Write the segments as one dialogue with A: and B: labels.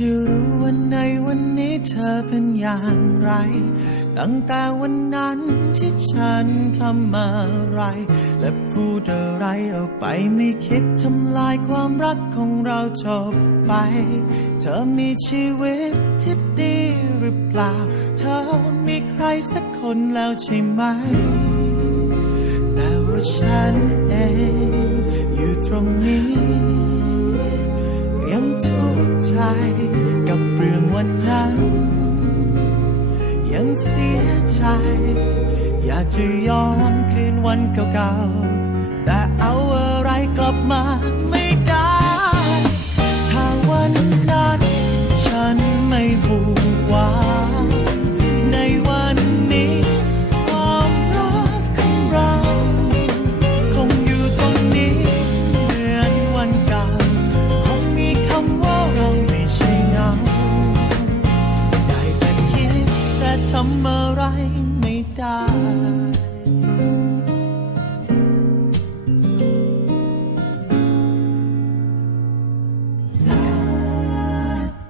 A: จะรู้ว่าในวันนี้เธอเป็นอย่างไร ตั้งแต่วันนั้นที่ฉันทำอะไร และพูดอะไรออกไปไม่คิดทำลายความรักของเราจบไป เธอมีชีวิตที่ดีหรือเปล่า เธอมีใครสักคนแล้วใช่ไหม แต่ว่าฉันเอง กับเรื่องวันนั้น ยังเสียใจ อยากจะย้อนคืนวันเก่าๆแต่เอาอะไรกลับมาไม่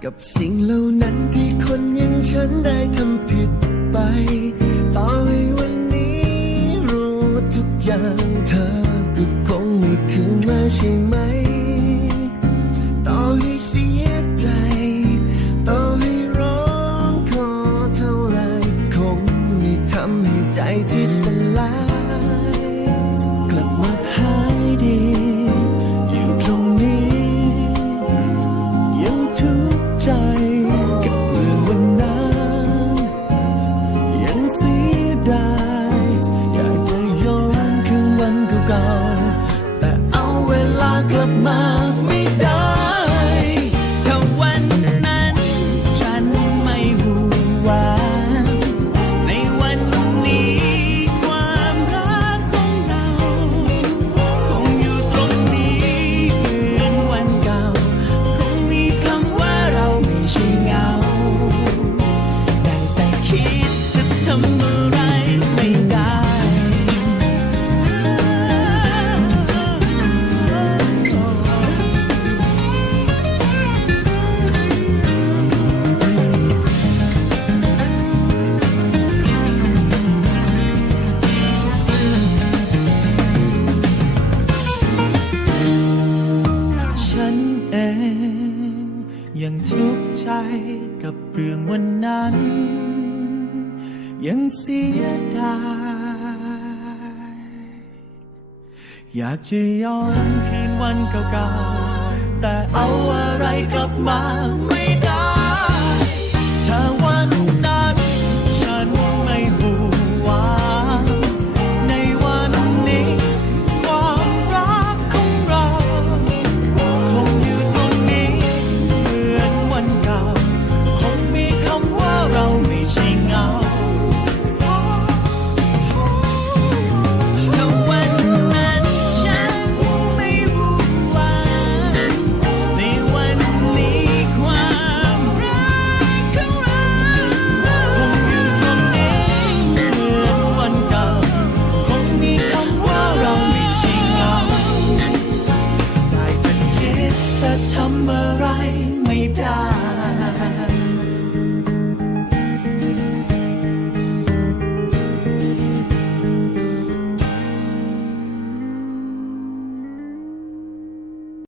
A: กั
B: บสิ่งเหล่านั้นที่คนอย่างฉันได้ทำผิดไป ต่อให้วันนี้รู้ทุกอย่างเธอก็คงไม่คืนมาใช่ไหมากลับมาไม่ได้
A: ถ้าวันนั้นฉันไม่หูวาในวันนี้ความรักของเรา คงอยู่ตรงนี้เหมือนวันเก่า คงมีคำว่าเราไม่ใช่เงาได้แต่คิดจะทำ ยังทุกข์ใจกับเรื่องวันนั้น ยังเสียดาย อยากจะย้อนคืนวันเก่าๆ แต่เอาอะไรกลับมา